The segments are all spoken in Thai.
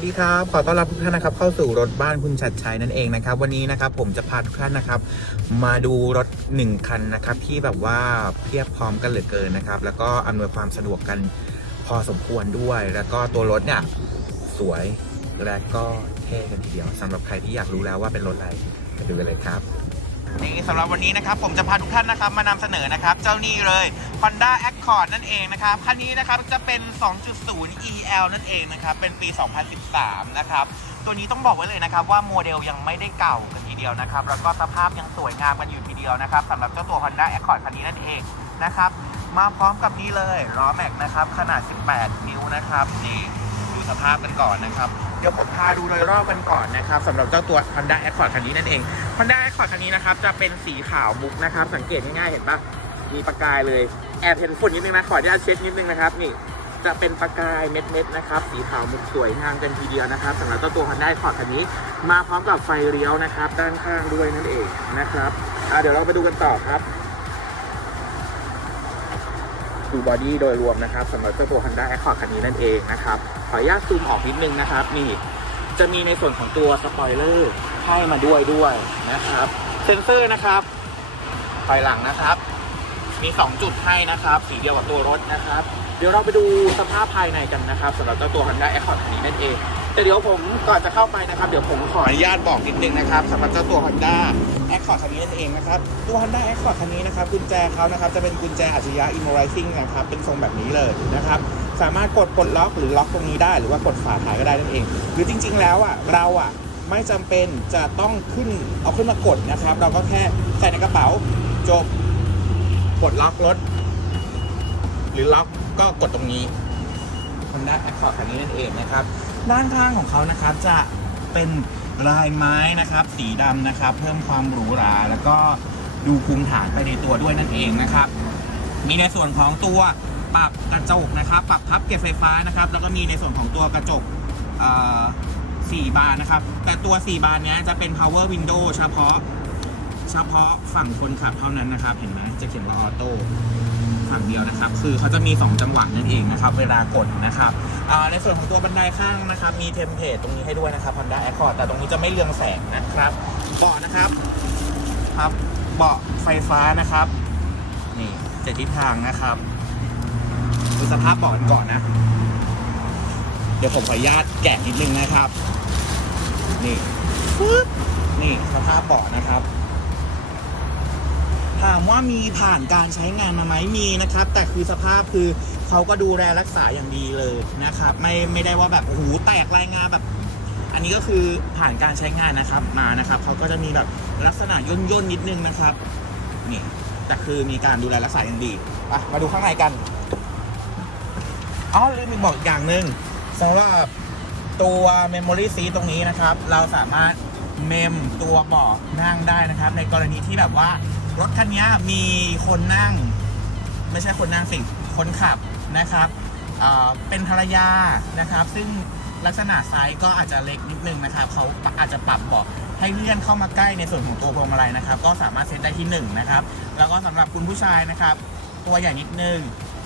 วัสดีครับ ขอต้อนรับทุกท่านนะครับเข้าสู่รถบ้านคุณชัดชัยนั่นเองนะครับ วันนี้นะครับผมจะพาทุกท่านนะครับ มาดูรถหนึ่งคันนะครับ ที่แบบว่าเพียบพร้อมกันเหลือเกินนะครับ แล้วก็อำนวยความสะดวกกันพอสมควรด้วย แล้วก็ตัวรถเนี่ยสวยและก็เท่กันทีเดียวสำหรับใครที่อยากรู้แล้วว่าเป็นรถอะไรไปดูกันเลยครับ นี่สำหรับวันนี้นะครับผมจะพาทุกท่านนะครับมานำเสนอนะครับ เจ้านี่เลย Honda Accord นั่นเองนะครับคันนี้นะครับจะเป็น 2.0 EL นั่นเองนะครับเป็นปี 2013 นะครับตัวนี้ต้องบอกไว้เลยนะครับว่าโมเดลยังไม่ได้เก่ากันทีเดียวนะครับแล้วก็สภาพยังสวยงามกันอยู่ทีเดียวนะครับสำหรับเจ้าตัว Honda Accord คันนี้นั่นเองนะครับมาพร้อมกับนี่เลยล้อแม็กนะครับขนาด 18 นิ้วนะครับนี่ สภาพกันก่อนนะครับ เดี๋ยวผมพาดูโดยรอบกันก่อนนะครับสำหรับเจ้าตัว Honda Accord คันนี้นั่นเอง Honda Accord คันนี้นะครับจะเป็นสีขาวมุกนะครับ สังเกตง่ายๆเห็นปะมีประกายเลยแอบเห็นฝุ่นนิดนึงนะขออนุญาตเช็ดนิดนึงนะครับนี่จะเป็นประกายเม็ดๆนะครับ สีขาวมุกสวยงามกันทีเดียวนะครับสำหรับเจ้าตัว Honda Accord คันนี้ มาพร้อมกับไฟเลี้ยวนะครับ ด้านข้างด้วยนั่นเองนะครับเดี๋ยวเราไปดูกันต่อครับ ดูบอดี้โดยรวมนะครับสำหรับเจ้าตัว Honda Accord คันนี้นั่นเองนะครับ ขออนุญาตซูมออกนิดนึงนะครับนี่จะมีในส่วนของตัวสปอยเลอร์ให้มาด้วยด้วยนะครับ เซ็นเซอร์นะครับถอยหลังนะครับ มี 2 จุดให้นะครับ สีเดียวกับตัวรถนะครับ เดี๋ยวเราไปดูสภาพภายในกันนะครับสำหรับเจ้าตัว Honda Accord คันนี้นั่นเอง เดี๋ยวผมก่อนจะเข้าไปนะครับ เดี๋ยวผมขออนุญาตบอกนิดนึงนะครับสำหรับเจ้าตัว Honda Accord คันนี้นั่นเองนะครับ ตัว Honda Accord คันนี้นะครับกุญแจเขานะครับจะเป็นกุญแจอัจฉริยะ Immobilizing นะครับเป็นทรงแบบนี้เลยนะครับสามารถกดปลดล็อกหรือล็อกตรงนี้ได้หรือว่ากดฝาท้ายก็ได้นั่นเอง หรือจริง ๆ แล้วอะเราอะไม่จำเป็นจะต้องขึ้นเอาขึ้นมากดนะครับ เราก็แค่ใส่ในกระเป๋าจบกดล็อกรถ หรือล็อกก็กดตรงนี้ Honda Accord คันนี้นั่นเองนะครับ ด้านข้างของเขานะครับจะเป็นลายไม้นะครับ สีดำนะครับ เพิ่มความหรูหรา แล้วก็ดูภูมิฐานไปในตัวด้วยนั่นเองนะครับ มีในส่วนของตัวปรับกระจกนะครับ ปรับพับเก็บไฟฟ้านะครับ แล้วก็มีในส่วนของตัวกระจกสี่บานนะครับ แต่ตัว 4 บานนี้จะเป็น power window เฉพาะ เฉพาะฝั่งคนขับเท่านั้นนะครับ เห็นไหมจะเขียนว่าออโต้ ฝั่งเดียวนะครับ คือเขาจะมี 2 จังหวะนั่นเองนะครับเวลากดนะครับในส่วนของตัวบันไดข้างนะครับมีเทมเพลตตรงนี้ให้ด้วยนะครับ Honda Accord แต่ตรงนี้จะไม่เรืองแสงนะครับเบาะนะครับครับเบาะไฟฟ้านะครับนี่เจ็ดทิศทางนะครับดูสภาพเบาะก่อนนะ เดี๋ยวผมขออนุญาตแกะนิดนึงนะครับ นี่ฟึ๊บนี่สภาพเบาะนะครับ ถามว่ามีผ่านการใช้งานมาไหมมีนะครับ แต่คือสภาพคือเขาก็ดูแลรักษาอย่างดีเลยนะครับ ไม่ไม่ได้ว่าแบบโอ้โหแตกรายงานแบบ อันนี้ก็คือผ่านการใช้งานนะครับมานะครับเขาก็จะมีแบบลักษณะย่นย่นๆนิดนึงนะครับนี่แต่คือมีการดูแลรักษาอย่างดีอะมาดูข้างในกันอ๋อลืมบอกอีกอย่างหนึ่งสำหรับตัว Memory Seat ตรงนี้นะครับ เราสามารถ เมมตัวเบาะนั่งได้นะครับ ในกรณีที่แบบว่ารถคันนี้มีคนนั่ง ไม่ใช่คนนั่งสิคนขับนะครับเเป็นภรรยานะครับ ซึ่งลักษณะไซส์ก็อาจจะเล็กนิดนึงนะครับเขาอาจจะปรับเบาะให้เลื่อนเข้ามาใกล้ในส่วนของตัวพวงมาลัยนะครับ ก็สามารถเซตได้ที่1นะครับแล้วก็สำหรับคุณผู้ชายนะครับ ตัวใหญ่นิดนึง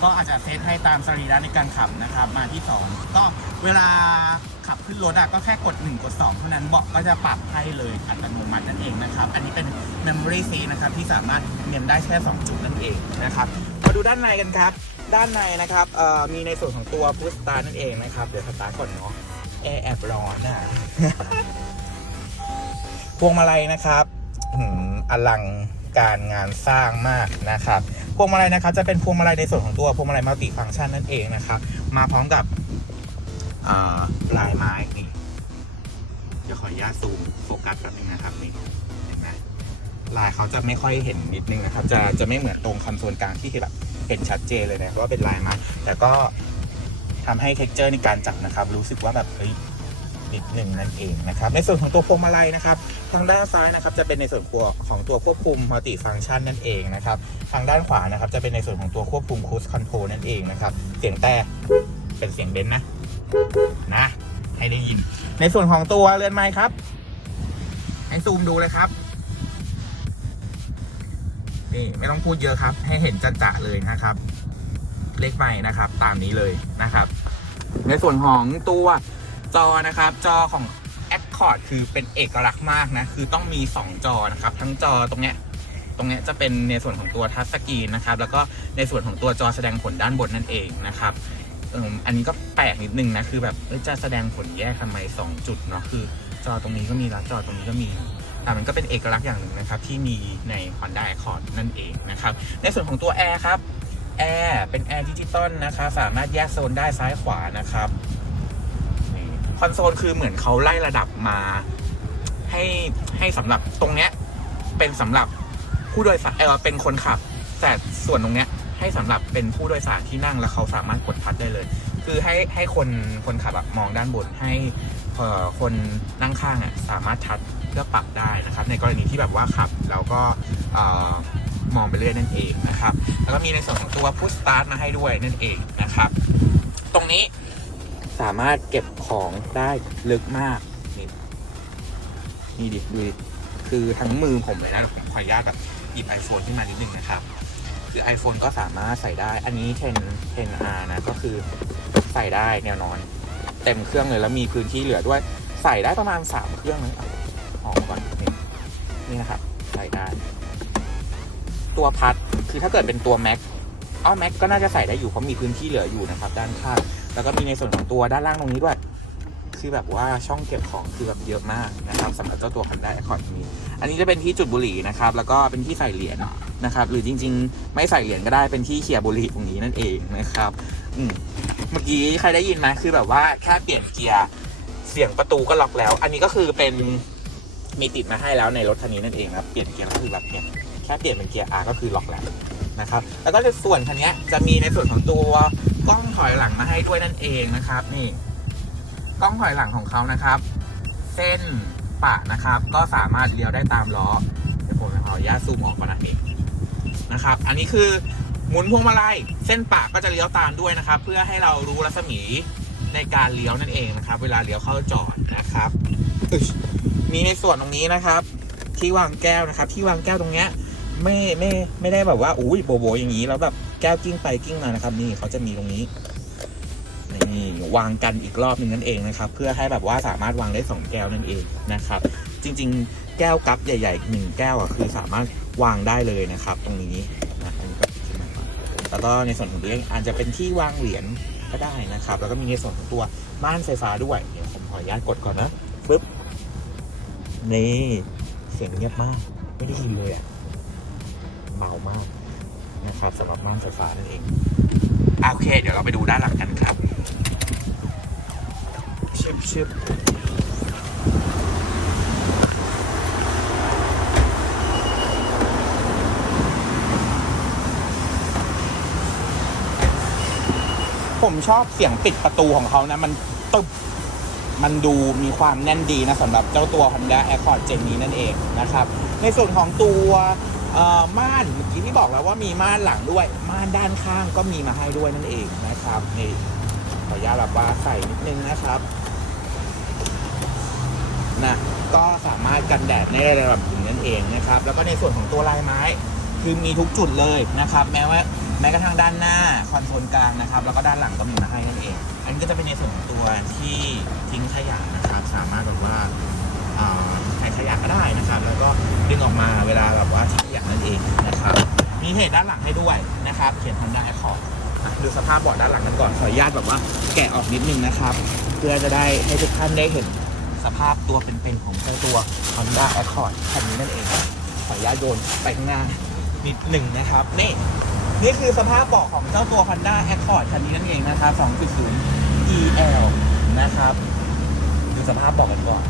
ก็อาจจะเซตให้ตามสรีระในการขับนะครับ มาที่ 2 ก็เวลา ขับขึ้นรถอะก็แค่กด 1 กด 2 เท่านั้นเบาะก็จะปรับให้เลยอัตโนมัตินั่นเองนะครับ อันนี้เป็น Memory Seat นะครับที่สามารถเมมได้แค่2จุดนั่นเองนะครับมาดูด้านในกันครับ ด้านในนะครับมีในส่วนของตัวพุ s สตาร์นั่นเองนะครับเดี๋ยวสตาร์ทก่อนเนาะแอร์แอบร้อนอะพวงมาลัยนะครับหืมอลังการงานสร้างมากนะครับ พวงมาลัยนะครับจะเป็นพวงมาลัยในส่วนของตัวพวงมาลัยมัลติฟังก์ชันนั่นเองนะครับ มาพร้อมกับ ลายไม้นี่เดี๋ยวขออนุญาตซูมโฟกัสแป๊บนึงนะครับนี่เห็นไหมลายเขาจะไม่ค่อยเห็นนิดนึงนะครับ จะจะไม่เหมือนตรงคอนโซลกลางที่แบบเห็นชัดเจนเลยนะว่าเป็นลายไม้แต่ก็ทำให้เท็กเจอร์ในการจับนะครับ รู้สึกว่าแบบเฮ้ยนิดหนึ่งนั่นเองนะครับ ในส่วนของตัวพวงมาลัยนะครับ ทางด้านซ้ายนะครับจะเป็นในส่วนของตัวควบคุมมัลติฟังก์ชันนั่นเองนะครับทางด้านขวานะครับจะเป็นในส่วนของตัวควบคุมคูสคอนโทรลนั่นเองนะครับ เสียงแต่เป็นเสียงเบนซ์นะ นะ ให้ได้ยิน ในส่วนของตัวเรือนไม้ครับ ให้ซูมดูเลยครับ นี่ไม่ต้องพูดเยอะครับ ให้เห็นจัดๆเลยนะครับ เลขไม้นะครับ ตามนี้เลยนะครับ ในส่วนของตัวจอนะครับ จอของ Accord คือเป็นเอกลักษณ์มากนะ คือต้องมี 2 จอนะครับ ทั้งจอตรงเนี้ยตรงเนี้ยจะเป็นในส่วนของตัวทัชสกรีนนะครับ แล้วก็ในส่วนของตัวจอแสดงผลด้านบนนั่นเองนะครับ อออันนี้ก็แปลกนิดนึงนะคือแบบจะแสดงผลแยกทำไม 2 จุดเนาะคือ จอตรงนี้ก็มีแล้วจอตรงนี้ก็มีแต่มันก็เป็นเอกลักษณ์อย่างหนึ่งนะครับ ที่มีใน Honda Accord นั่นเองนะครับ ในส่วนของตัวแอร์ครับแอร์เป็นแอร์ดิจิตอลนะครับสามารถแยกโซนได้ซ้ายขวานะครับคอนโซลคือเหมือนเขาไล่ระดับมา ให้ให้สำหรับตรงเนี้ยเป็นสำหรับผู้โดยสารเออเป็นคนขับ แต่ส่วนตรงเนี้ย ให้สำหรับเป็นผู้โดยสารที่นั่งแล้วเขาสามารถกดทัชได้เลย คือให้ให้คนคนขับอะมองด้านบนให้คนนั่งข้างอะสามารถทัชเพื่อปรับได้นะครับ ในกรณีที่แบบว่าขับแล้วก็มองไปเรื่อยนั่นเองนะครับ แล้วก็มีในส่วนของตัว push start มาให้ด้วยนั่นเองนะครับ ตรงนี้สามารถเก็บของได้ลึกมากนี่นี่ดิดูดิคือทั้งมือผมเลยนะผมขออนุญาตแบบหยิบ iPhone ขึ้นมานิดนึงนะครับ คือ iPhone ก็สามารถใส่ได้ อันนี้ 10 10R นะ ก็คือใส่ได้แนวนอน เต็มเครื่องเลยแล้วมีพื้นที่เหลือด้วย ใส่ได้ประมาณ 3 เครื่องนะเอาออกก่อนนี่นี่นะครับ ใส่ได้ ตัวพัดคือถ้าเกิดเป็นตัว Mac อ้อ Mac ก็น่าจะใส่ได้อยู่เพราะมีพื้นที่เหลืออยู่นะครับ ด้านข้างแล้วก็มีในส่วนของตัวด้านล่างตรงนี้ด้วยคือแบบว่าช่องเก็บของคือแบบเยอะมากนะครับสำหรับเจ้าตัว Honda Accord นี้ อันนี้จะเป็นที่จุดบุหรี่นะครับ แล้วก็เป็นที่ใส่เหรียญ นะครับหรือจริง ๆ ไม่ใส่เหรียญก็ได้เป็นที่เขี่ยบุหรี่ตรงนี้นั่นเองนะครับอืเมื่อกี้ใครได้ยินไหมคือแบบว่าแค่เปลี่ยนเกียร์เสียงประตูก็ล็อกแล้ว อันนี้ก็คือเป็นมีติดมาให้แล้วในรถคันนี้นั่นเองครับเปลี่ยนเกียร์ก็คือแบบเนี่ยแค่เปลี่ยนเป็นเกียร์ R ก็คือล็อกแล้วนะครับ แล้วก็ในส่วนคันนี้จะมีในส่วนของตัวกล้องถอยหลังมาให้ด้วยนั่นเองนะครับ นี่กล้องถอยหลังของเขานะครับ เส้นปะนะครับ ก็สามารถเลี้ยวได้ตามล้อเดี๋ยวผมขออนุญาตซูมออกก่อนนะนี่ นะครับ อันนี้คือหมุนพวงมาลัยเส้นปะก็จะเลี้ยวตามด้วยนะครับ เพื่อให้เรารู้รัศมีในการเลี้ยวนั่นเองนะครับ เวลาเลี้ยวเข้าจอดนะครับ มีในส่วนตรงนี้นะครับ ที่วางแก้วนะครับ ที่วางแก้วตรงเนี้ยไม่ไม่ไม่ได้แบบว่าอุ้ยโบโบอย่างนี้แล้วแบบแก้วกิ้งไปกิ้งมานะครับ นี่เขาจะมีตรงนี้นี่วางกันอีกรอบหนึ่งนั่นเองนะครับ เพื่อให้แบบว่าสามารถวางได้ 2 แก้วนั่นเองนะครับ จริง ๆ แก้วกั๊บใหญ่ๆหนึ่งแก้วอะคือสามารถวางได้เลยนะครับ ตรงนี้นะอันนี้ก็ขึ้นมาแล้วก็ในส่วนของตัวเองอาจจะเป็นที่วางเหรียญก็ได้นะครับ แล้วก็มีในส่วนของตัวม่านไฟฟ้าด้วยเดี๋ยวผมขออนุญาตกดก่อนนะปึ๊บนี่เสียงเงียบมาก ไม่ได้ยินเลยอะเบามากนะครับสำหรับม่านไฟฟ้านั่นเองอะโอเค เดี๋ยวเราไปดูด้านหลังกันครับชึบชึบ ผมชอบเสียงปิดประตูของเขานะ มันตึบมันดูมีความแน่นดีนะสำหรับเจ้าตัว Honda Accord เจนนี้นั่นเองนะครับ ในส่วนของตัวม่านเมื่อกี้ที่บอกแล้วว่ามีม่านหลังด้วย ม่านด้านข้างก็มีมาให้ด้วยนั่นเองนะครับนี่ขออนุญาตแบบว่าใส่นิดนึงนะครับนะก็สามารถกันแดดได้ระดับหนึ่งนั่นเองนะครับ แล้วก็ในส่วนของตัวลายไม้ คือมีทุกจุดเลยนะครับ แม้ว่า ม้กระทั่งด้านหน้าคอนโซลกลางนะครับ แล้วก็ด้านหลังก็มีมาให้นั่นเอง อันนี้ก็จะเป็นในส่วนของตัวที่ทิ้งขยะนะครับ สามารถแบบว่าใส่ขยะก็ได้นะครับ แล้วก็ดึงออกมาเวลาแบบว่าทิ้งขยะนั่นเองนะครับ มีเหตุด้านหลังให้ด้วยนะครับ เขียน Honda Accord อะดูสภาพเบาะด้านหลังกันก่อนขออนุญาตแบบว่าแกะออกนิดนึงนะครับ เพื่อจะได้ให้ทุกท่านได้เห็นสภาพตัวเป็นๆของเจ้าตัว Honda Accord คันนี้นั่นเองขออนุญาตโยนไปข้างหน้านิดหนึ่งนะครับนี่ นี่คือสภาพเบาะของเจ้าตัว Honda Accord คันนี้นั่นเองนะครับ 2.0 EL นะครับ ดูสภาพเบาะกันก่อน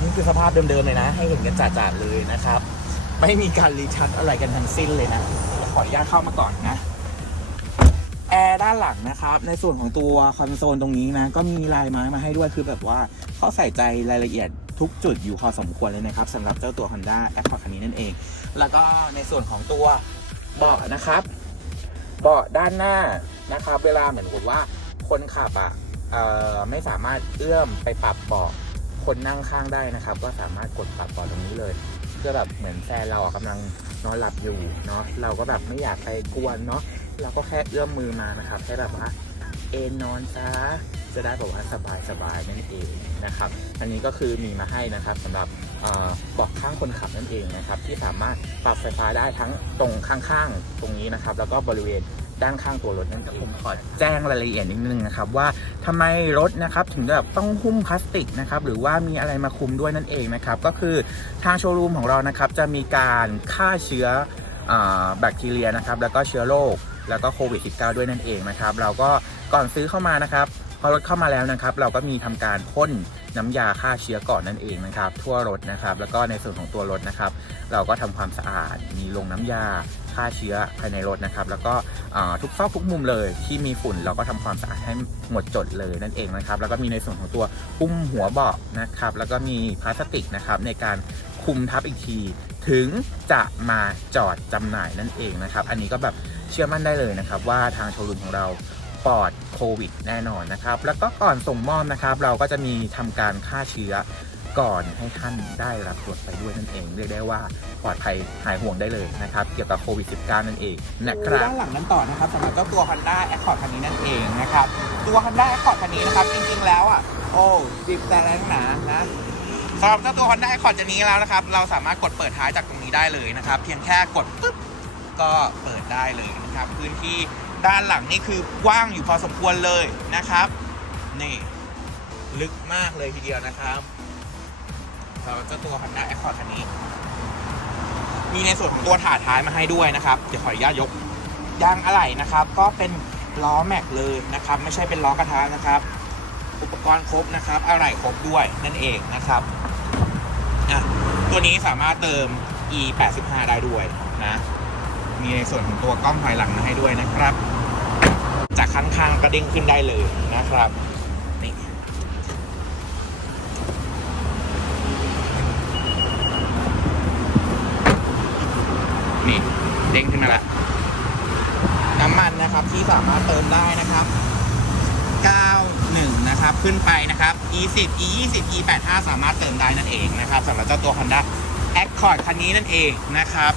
นี่คือสภาพเดิมๆเลยนะ ให้เห็นกันจ่าๆเลยนะครับ ไม่มีการรีทัชอะไรกันทั้งสิ้นเลยนะ ขออนุญาตเข้ามาก่อนนะ แอร์ด้านหลังนะครับ ในส่วนของตัวคอนโซลตรงนี้นะ ก็มีลายไม้มาให้ด้วย คือแบบว่าเขาใส่ใจรายละเอียดทุกจุดอยู่พอสมควรเลยนะครับสำหรับเจ้าตัว Honda Accord คันนี้นั่นเอง แล้วก็ในส่วนของตัวเบาะนะครับ เบาะด้านหน้านะครับ เวลาเหมือนกับว่าคนขับอะไม่สามารถเอื้อมไปปรับเบาะคนนั่งข้างได้นะครับ ก็สามารถกดปรับเบาะตรงนี้เลย เพื่อแบบเหมือนแฟนเราอะกำลังนอนหลับอยู่เนาะเราก็แบบไม่อยากไปกวนเนาะเราก็แค่เอื้อมมือมานะครับให้แบบว่าเอนนอนซะจะได้แบบว่าสบายสบายนั่นเองนะครับ อันนี้ก็คือมีมาให้นะครับสำหรับ เอ่อเบาะข้างคนขับนั่นเองนะครับ ที่สามารถปรับไฟฟ้าได้ทั้งตรงข้างๆ ตรงนี้นะครับ แล้วก็บริเวณด้านข้างตัวรถนั่นเองผมขอแจ้งรายละเอียดนิดนึงนะครับว่าทำไมรถนะครับถึงแบบต้องหุ้มพลาสติกนะครับหรือว่ามีอะไรมาคุมด้วยนั่นเองนะครับก็คือทางโชว์รูมของเรานะครับจะมีการฆ่าเชื้อแบคทีเรียนะครับแล้วก็เชื้อโรคแล้วก็โควิด -19 ด้วยนั่นเองนะครับเราก็ก่อนซื้อเข้ามานะครับพอรถเข้ามาแล้วนะครับ เราก็มีทำการพ่น น้ำยาฆ่าเชื้อก่อนนั่นเองนะครับ ทั่วรถนะครับ แล้วก็ในส่วนของตัวรถนะครับ เราก็ทำความสะอาดมีลงน้ำยาฆ่าเชื้อภายในรถนะครับ แล้วก็ทุกซอกทุกมุมเลยที่มีฝุ่นเราก็ทำความสะอาดให้หมดจดเลยนั่นเองนะครับ แล้วก็มีในส่วนของตัวหุ้มหัวเบาะนะครับ แล้วก็มีพลาสติกนะครับในการคุมทับอีกที ถึงจะมาจอดจำหน่ายนั่นเองนะครับ อันนี้ก็แบบเชื่อมั่นได้เลยนะครับ ว่าทางโชว์รูมของเรา ปลอดโควิดแน่นอนนะครับ แล้วก็ก่อนส่งมอบนะครับ เราก็จะมีทำการฆ่าเชื้อก่อนให้ท่านได้รับตรวจไปด้วยนั่นเองเรียกได้ว่าปลอดภัยหายห่วงได้เลยนะครับ เกี่ยวกับโควิด -19 นั่นเองนะครับด้านหลังนั้นต่อนะครับสำหรับเจ้าตัว Honda Accord คันนี้นั่นเองนะครับ ตัว Honda Accord คันนี้นะครับ จริงๆแล้วอะโอ้บีบแต่แรงหนานะสำหรับเจ้าตัว Honda Accord จะนี้แล้วนะครับ เราสามารถกดเปิดท้ายจากตรงนี้ได้เลยนะครับ เพียงแค่กดปุ๊บก็เปิดได้เลยนะครับพื้นที่ ด้านหลังนี่คือกว้างอยู่พอสมควรเลยนะครับ นี่ ลึกมากเลยทีเดียวนะครับสำหรับเจ้าตัว Honda Accord คันนี้ มีในส่วนของตัวถาดท้ายมาให้ด้วยนะครับ เดี๋ยวขออนุญาตยกยางอะไหล่นะครับ ก็เป็นล้อแม็กเลยนะครับ ไม่ใช่เป็นล้อกระทะนะครับ อุปกรณ์ครบนะครับอะไรครบด้วยนั่นเองนะครับตัวนี้สามารถเติม e 8 5ได้ด้วยนะ มีในส่วนของตัวกล้องถอยหลังมาให้ด้วยนะครับ จากข้างๆก็เด้งขึ้นได้เลยนะครับนี่นี่เด้งขึ้นมาละน้ำมันนะครับที่สามารถเติมได้นะครับ 91 นะครับ ขึ้นไปนะครับ e 10 e 20 e 85 สามารถเติมได้นั่นเองนะครับสำหรับเจ้าตัว Honda Accord คันนี้นั่นเองนะครับ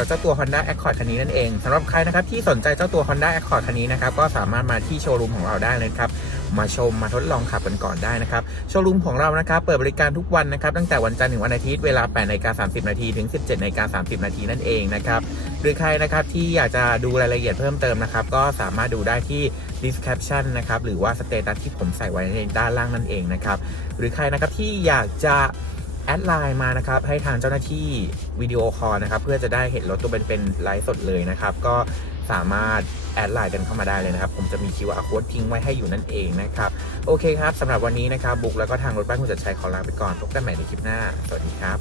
ครับสำหรับเจ้าตัว Honda Accord คันนี้นั่นเองสำหรับใครนะครับที่สนใจเจ้าตัว Honda Accord คันนี้นะครับก็สามารถมาที่โชว์รูมของเราได้เลยครับมาชมมาทดลองขับกันก่อนได้นะครับโชว์รูมของเรานะครับเปิดบริการทุกวันนะครับตั้งแต่วันจันทร์ถึงวันอาทิตย์เวลา8นาฬิกา30นาทีถึง 17นาฬิกา30นาทีนั่นเองนะครับหรือใครนะครับที่อยากจะดูรายละเอียดเพิ่มเติมนะครับก็สามารถดูได้ที่ description นะครับหรือว่าสเตตัสที่ผมใส่ไว้ในด้านล่างนั่นเองนะครับหรือใครนะครับที่อยากจะ แอดไลน์มานะครับให้ทางเจ้าหน้าที่วิดีโอคอลนะครับเพื่อจะได้เห็นรถตัวเป็นๆไลฟ์สดเลยนะครับ ก็สามารถแอดไลน์กันเข้ามาได้เลยนะครับ ผมจะมีชิวอาร์โค้ดทิ้งไว้ให้อยู่นั่นเองนะครับ โอเคครับสำหรับวันนี้นะครับ บุกแล้วก็ทางรถบ้านคุณจัดชัยขอลาไปก่อนพบกันใหม่ในคลิปหน้า สวัสดีครับ